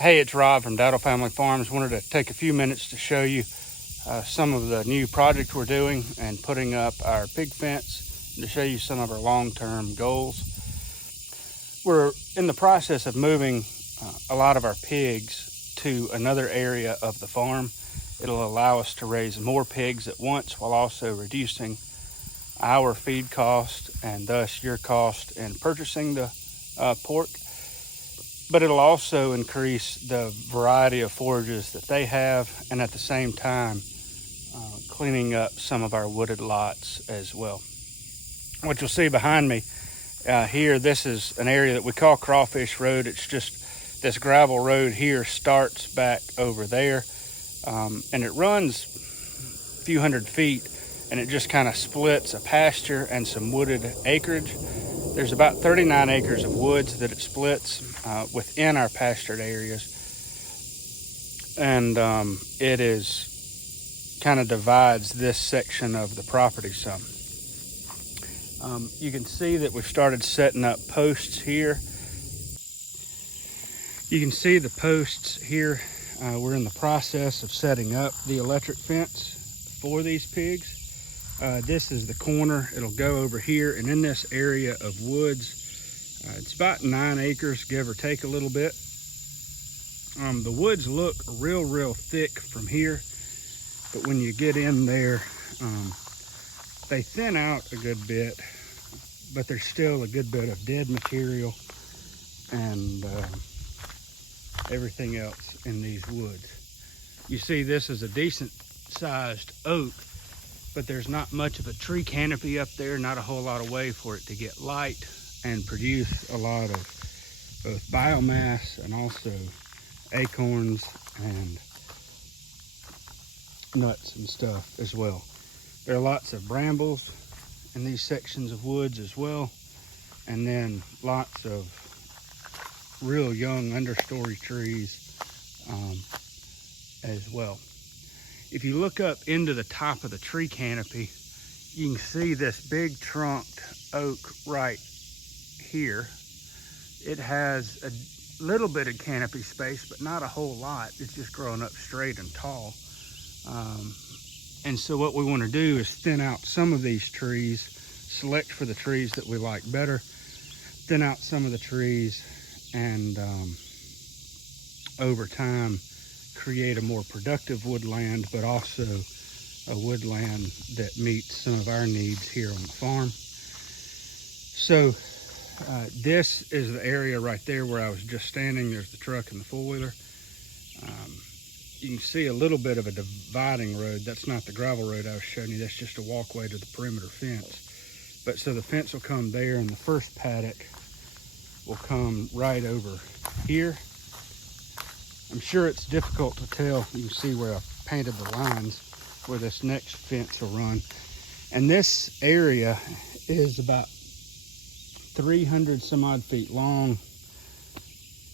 Hey, it's Rob from Dowdle Family Farms. Wanted to take a few minutes to show you some of the new project we're doing and putting up our pig fence, and to show you some of our long-term goals. We're in the process of moving a lot of our pigs to another area of the farm. It'll allow us to raise more pigs at once while also reducing our feed cost and thus your cost in purchasing the pork. But it'll also increase the variety of forages that they have, and at the same time cleaning up some of our wooded lots as well. What you'll see behind me here, this is an area that we call Crawfish Road. It's just this gravel road here starts back over there, and it runs a few hundred feet, and it just kind of splits a pasture and some wooded acreage. There's about 39 acres of woods that it splits within our pastured areas, and it is kind of divides this section of the property some. You can see that we've started setting up posts here. You can see the posts here. We're in the process of setting up the electric fence for these pigs. This is the corner. It'll go over here, and in this area of woods, it's about 9 acres, give or take a little bit. The woods look real thick from here, but when you get in there, they thin out a good bit, but there's still a good bit of dead material and everything else in these woods. You see, this is a decent sized oak, but there's not much of a tree canopy up there, not a whole lot of way for it to get light and produce a lot of both biomass and also acorns and nuts and stuff as well. There are lots of brambles in these sections of woods as well, and then lots of real young understory trees as well. If you look up into the top of the tree canopy, you can see this big trunked oak right here. It has a little bit of canopy space, but not a whole lot. It's just growing up straight and tall. And so what we want to do is thin out some of these trees, select for the trees that we like better, thin out some of the trees, and over time create a more productive woodland, but also a woodland that meets some of our needs here on the farm. So this is the area right there where I was just standing. There's the truck and the four-wheeler. You can see a little bit of a dividing road. That's not the gravel road I was showing you. That's just a walkway to the perimeter fence. But so the fence will come there, and the first paddock will come right over here. I'm sure it's difficult to tell. You can see where I painted the lines where this next fence will run. And this area is about 300 some odd feet long,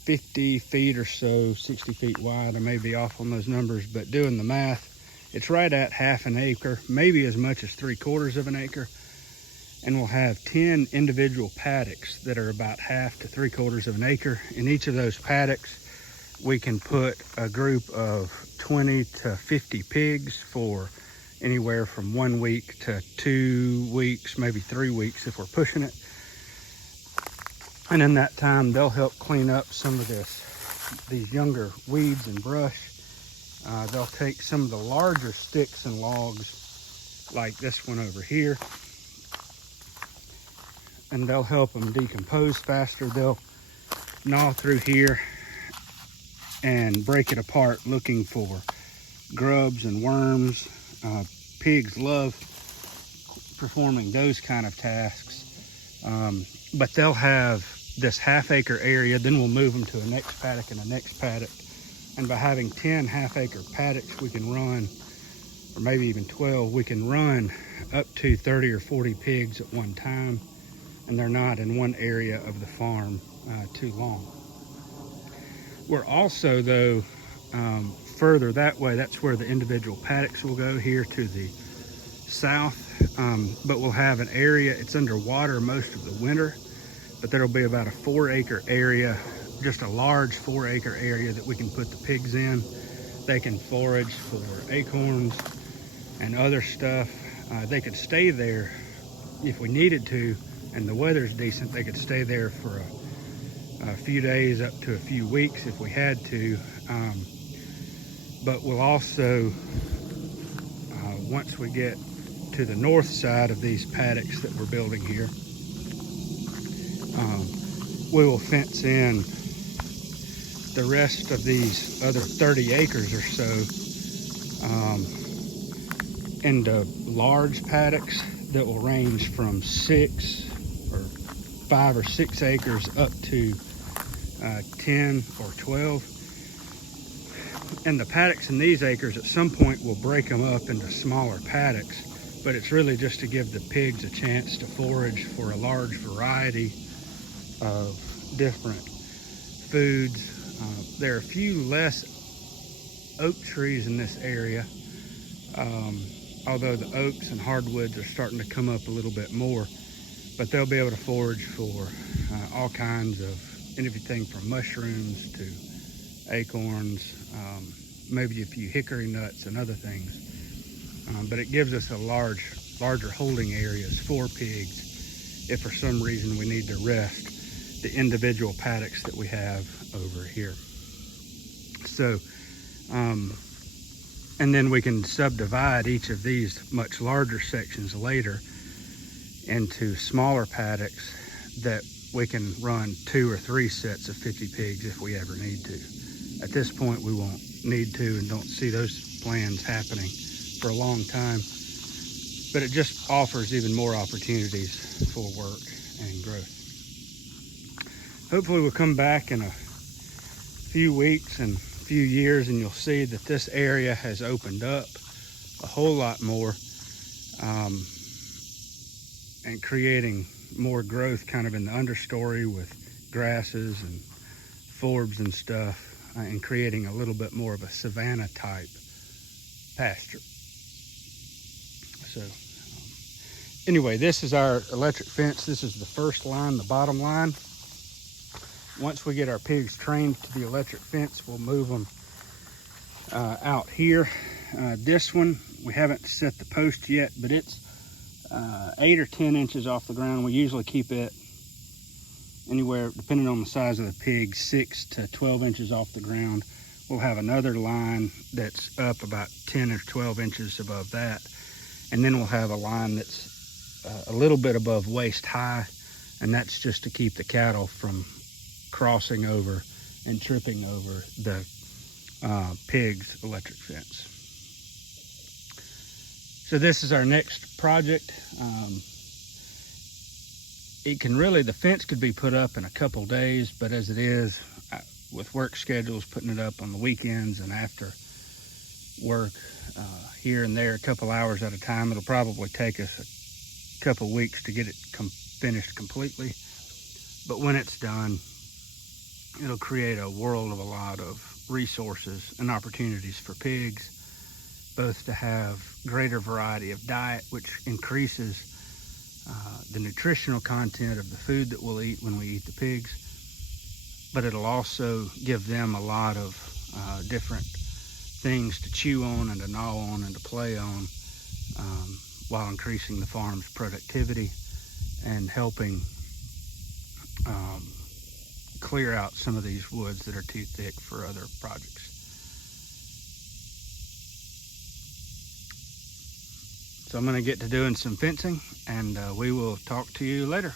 50 feet or so, 60 feet wide. I may be off on those numbers, but doing the math, it's right at half an acre, maybe as much as 3/4 of an acre. And we'll have 10 individual paddocks that are about half to 3/4 of an acre. In each of those paddocks, we can put a group of 20 to 50 pigs for anywhere from 1 week to 2 weeks, maybe 3 weeks if we're pushing it. And in that time, they'll help clean up some of these younger weeds and brush. They'll take some of the larger sticks and logs, like this one over here, and they'll help them decompose faster. They'll gnaw through here and break it apart looking for grubs and worms. Pigs love performing those kind of tasks. But they'll have this half-acre area, then we'll move them to a next paddock and a next paddock. And by having 10 half-acre paddocks, we can run, or maybe even 12, we can run up to 30 or 40 pigs at one time, and they're not in one area of the farm too long. We're also, though, further that way, that's where the individual paddocks will go, here to the south. But we'll have an area, it's underwater most of the winter, but there'll be about a 4-acre area just a large 4-acre area that we can put the pigs in. They can forage for acorns and other stuff. They could stay there if we needed to, and the weather's decent. They could stay there for a few days up to a few weeks if we had to. But we'll also, once we get to the north side of these paddocks that we're building here, we will fence in the rest of these other 30 acres or so into large paddocks that will range from 5 or 6 acres up to 10 or 12. And the paddocks in these acres at some point will break them up into smaller paddocks, but it's really just to give the pigs a chance to forage for a large variety of different foods. There are a few less oak trees in this area, although the oaks and hardwoods are starting to come up a little bit more, but they'll be able to forage for all kinds of anything from mushrooms to acorns, maybe a few hickory nuts and other things. But it gives us a larger holding areas for pigs if for some reason we need to rest the individual paddocks that we have over here. So, and then we can subdivide each of these much larger sections later into smaller paddocks that we can run 2 or 3 sets of 50 pigs if we ever need to. At this point, we won't need to and don't see those plans happening for a long time, but it just offers even more opportunities for work and growth. Hopefully we'll come back in a few weeks and a few years and you'll see that this area has opened up a whole lot more, and creating more growth kind of in the understory with grasses and forbs and stuff, and creating a little bit more of a savanna type pasture. So anyway, this is our electric fence. This is the first line, the bottom line. Once we get our pigs trained to the electric fence, we'll move them out here. This one, we haven't set the post yet, but it's 8 or 10 inches off the ground. We usually keep it anywhere, depending on the size of the pig, 6 to 12 inches off the ground. We'll have another line that's up about 10 or 12 inches above that. And then we'll have a line that's a little bit above waist high, and that's just to keep the cattle from crossing over and tripping over the pig's electric fence. So this is our next project. The fence could be put up in a couple days, but as it is, with work schedules, putting it up on the weekends and after work here and there, a couple hours at a time, it'll probably take us a couple weeks to get it finished completely. But when it's done, it'll create a world of a lot of resources and opportunities for pigs, both to have greater variety of diet, which increases the nutritional content of the food that we'll eat when we eat the pigs, but it'll also give them a lot of different things to chew on and to gnaw on and to play on, while increasing the farm's productivity and helping clear out some of these woods that are too thick for other projects. So I'm going to get to doing some fencing, and we will talk to you later.